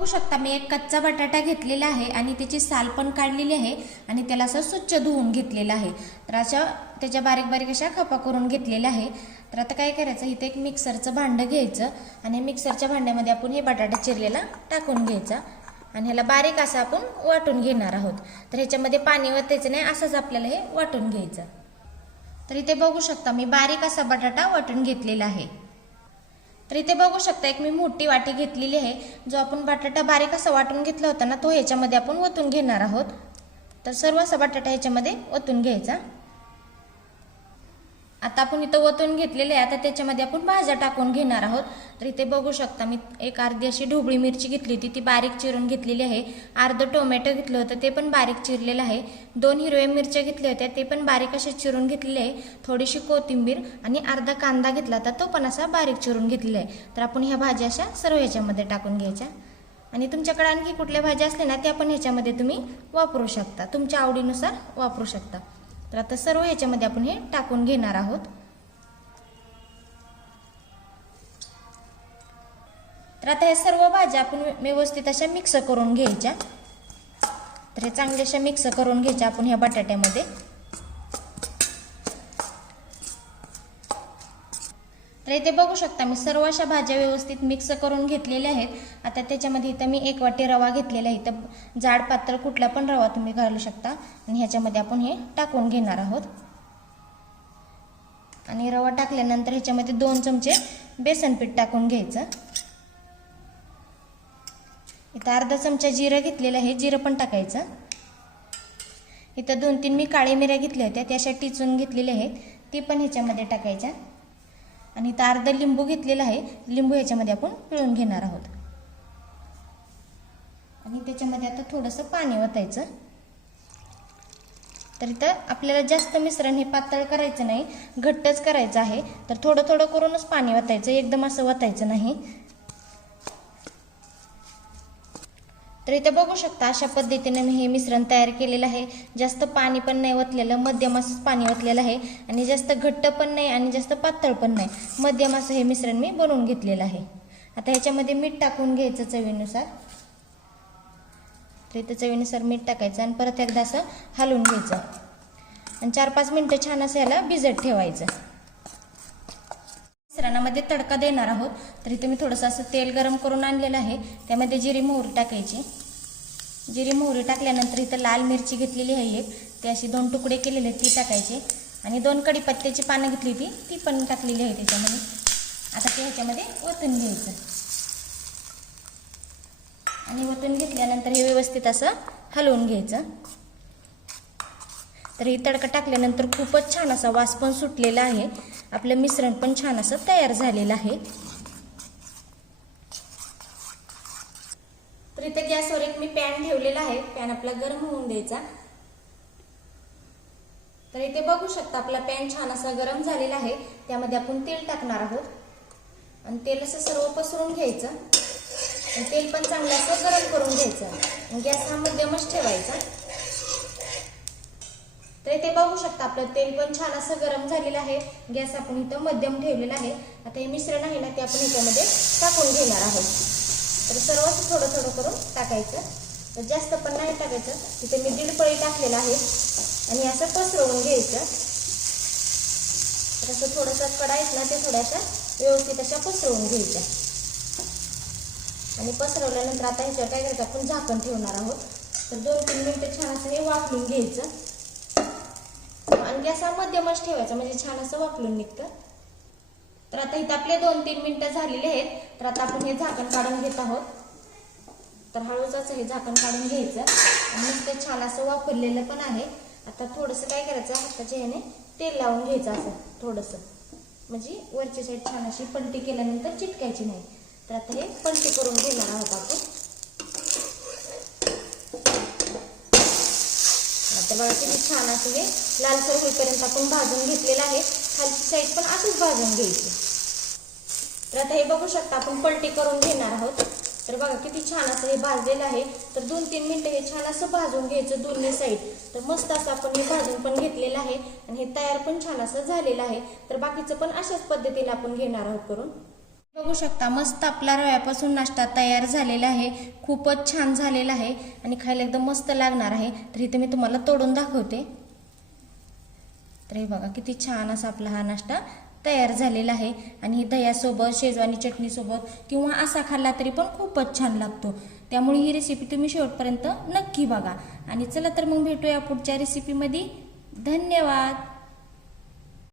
बघू शकता मी एक कच्चा बटाटा घेतलेला आहे आणि त्याची साल पण काढलेली आहे आणि त्याला असं स्वच्छ धुवून घेतलेलं आहे. तर अशा त्याच्या बारीक बारीक अशा खपा करून घेतलेल्या आहे. तर आता काय करायचं इथे एक मिक्सरचं भांडं घ्यायचं आणि मिक्सरच्या भांड्यामध्ये आपण हे बटाटा चिरलेला टाकून घ्यायचा आणि ह्याला बारीक असं आपण वाटून घेणार आहोत. तर ह्याच्यामध्ये पाणी वतायचं नाही असंच आपल्याला हे वाटून घ्यायचं. तर इथे बघू शकता मी बारीक असा बटाटा वाटून घेतलेला आहे. तर इथे बघू शकता एक मी मोठी वाटी घेतलेली आहे जो आपण बटाटा बारीक असा वाटून घेतला होता ना तो ह्याच्यामध्ये आपण ओतून घेणार आहोत. तर सर्व असा बटाटा ह्याच्यामध्ये ओतून घ्यायचा. आता आपण इथं ओतून घेतलेले आहे. आता त्याच्यामध्ये आपण भाज्या टाकून घेणार आहोत. तर इथे बघू शकता मी एक अर्धी अशी ढोबळी मिरची घेतली होती. ती बारीक चिरून घेतलेली आहे. अर्ध टोमॅटो घेतलं होतं ते पण बारीक चिरलेलं आहे. दोन हिरव्या मिरच्या घेतल्या होत्या ते पण बारीक असे चिरून घेतलेले आहे. थोडीशी कोथिंबीर आणि अर्धा कांदा घेतला होता तो पण असा बारीक चिरून घेतलेला आहे. तर आपण ह्या भाज्या अशा सर्व ह्याच्यामध्ये टाकून घ्यायच्या. आणि तुमच्याकडे आणखी कुठल्या भाज्या असल्या ना त्या पण ह्याच्यामध्ये तुम्ही वापरू शकता. तुमच्या आवडीनुसार वापरू शकता. तर आता सर्व ह्याच्यामध्ये आपण हे टाकून घेणार आहोत. तर आता ह्या सर्व भाज्या आपण व्यवस्थित अशा मिक्स करून घ्यायच्या. तर हे चांगल्या अशा मिक्स करून घ्यायच्या आपण ह्या बटाट्यामध्ये. तर इथे बघू शकता मी सर्व अशा भाज्या व्यवस्थित मिक्स करून घेतलेल्या आहेत. आता त्याच्यामध्ये इथं मी एक वाटी रवा घेतलेला आहे. इथं जाड पात्र कुठला पण रवा तुम्ही घालू शकता. आणि ह्याच्यामध्ये आपण हे टाकून घेणार आहोत. आणि रवा टाकल्यानंतर ह्याच्यामध्ये दोन चमचे बेसन पीठ टाकून घ्यायचं. इथं अर्धा चमचा जिरं घेतलेलं आहे. जिरं पण टाकायचं. इथं दोन तीन मी काळे मिऱ्या घेतल्या होत्या. त्या अशा टिचून घेतलेल्या आहेत. ती पण ह्याच्यामध्ये टाकायच्या. आणि इथं अर्धा लिंबू घेतलेला आहे. लिंबू ह्याच्यामध्ये आपण पिळून घेणार आहोत. आणि त्याच्यामध्ये आता थोडंसं पाणी ओतायचं. तर इथं आपल्याला जास्त मिश्रण हे पातळ करायचं नाही. घट्टच करायचं आहे. तर थोडं थोडं करूनच पाणी ओतायचं. एकदम असं ओतायचं नाही. तर इथे बघू शकता अशा पद्धतीने मी हे मिश्रण तयार केलेलं आहे. जास्त पाणी पण नाही ओतलेलं मध्यम असं पाणी ओतलेलं आहे. आणि जास्त घट्ट पण नाही आणि जास्त पातळ पण नाही. मध्यम असं हे मिश्रण मी बनवून घेतलेलं आहे. आता ह्याच्यामध्ये मीठ टाकून घ्यायचं चवीनुसार. तर इथं चवीनुसार मीठ टाकायचं आणि परत एकदा असं हलवून घ्यायचं. आणि चार पाच मिनटं छान असं याला भिजत ठेवायचं. मिश्रणामध्ये तडका देणार आहोत. तर इथे मी थोडंसं असं तेल गरम करून आणलेलं आहे. त्यामध्ये जिरी मोहरी टाकायची. जिरी मोहरी टाकल्यानंतर इथं लाल मिरची घेतलेली आहे एक. ते अशी दोन तुकडे केलेले ती टाकायचे. आणि दोन कढीपत्त्याची पानं घेतली होती ती पण टाकलेली आहे त्याच्यामध्ये. आता ते ह्याच्यामध्ये ओतून घ्यायचं. आणि ओतून घेतल्यानंतर हे व्यवस्थित असं हलवून घ्यायचं. तर ही तडका टाकल्यानंतर खूपच छान असा वास पण सुटलेला आहे. आपलं मिश्रण पण छान असं तयार झालेलं आहे. तर इथं गॅसवर एक मी पॅन ठेवलेला आहे. पॅन आपला गरम होऊन द्यायचा. तर इथे बघू शकता आपला पॅन छान असा गरम झालेला आहे. त्यामध्ये आपण तेल टाकणार आहोत. आणि तेल असं सर्व पसरून घ्यायचं. आणि तेल पण चांगलं असं गरम करून घ्यायचं. गॅस हा मध्यमच ठेवायचा. तर इथे बघू शकता आपलं तेल पण छान असं गरम झालेलं आहे. गॅस आपण इथं मध्यम ठेवलेला आहे. आता हे मिश्रण आहे ना ते आपण ह्याच्यामध्ये टाकून घेणार आहोत. तर सर्वच थोडं थोडं करून टाकायचं. तर जास्त पण नाही टाकायचं. तिथे मी दीड पळी टाकलेलं आहे. आणि असं पसरवून घ्यायचं. तर असं थोडंसं कडायत ना ते थोड्याशा व्यवस्थित अशा पसरवून घ्यायच्या. आणि पसरवल्यानंतर आता ह्याच्यावर काय करायचं आपण झाकण ठेवणार आहोत. तर दोन तीन मिनिटं छान असं हे वाफलून घ्यायचं. आणि गॅस हा मध्यमच ठेवायचा म्हणजे छान असं वापरून निघतं. तर आता इथं आपले दोन तीन मिनिटं झालेले आहेत. तर आता आपण हे झाकण काढून घेत आहोत. तर हळूच असं हे झाकण काढून घ्यायचं. आणि ते छान असं वापरलेलं पण आहे. आता थोडंसं काय करायचं? हाताच्या ह्याने तेल लावून घ्यायचं असं थोडंसं. म्हणजे वरची साईड छान अशी पलटी केल्यानंतर चिटकायची नाही. तर आता हे पलटी करून घेणार आहोत आपण. तर बघा किती छान असं हे लालसर होईपर्यंत आपण भाजून घेतलेलं आहे. खालची साईड पण असंच भाजून घ्यायची. तर आता हे बघू शकता आपण पलटी करून घेणार आहोत. तर बघा किती छान असं हे भाजलेलं आहे. तर दोन तीन मिनटं हे छान असं भाजून घ्यायचं दोन्ही साईड तर मस्त असं आपण हे भाजून पण घेतलेलं आहे. आणि हे तयार पण छान असं झालेलं आहे. तर बाकीचं पण अशाच पद्धतीने आपण घेणार आहोत करून. बघू शकता मस्त आपला रव्यापासून नाश्ता तयार झालेला आहे. खूपच छान झालेला आहे आणि खायला एकदम मस्त लागणार आहे. तर इथे मी तुम्हाला तोडून दाखवते. तर हे बघा किती छान असा आपला हा नाश्ता तयार झालेला आहे. आणि दह्यासोबत शेजवानी चटणीसोबत किंवा असा खाल्ला तरी पण खूपच छान लागतो. त्यामुळे ही रेसिपी तुम्ही शेवटपर्यंत नक्की बघा. आणि चला तर मग भेटूया पुढच्या रेसिपीमध्ये धन्यवाद!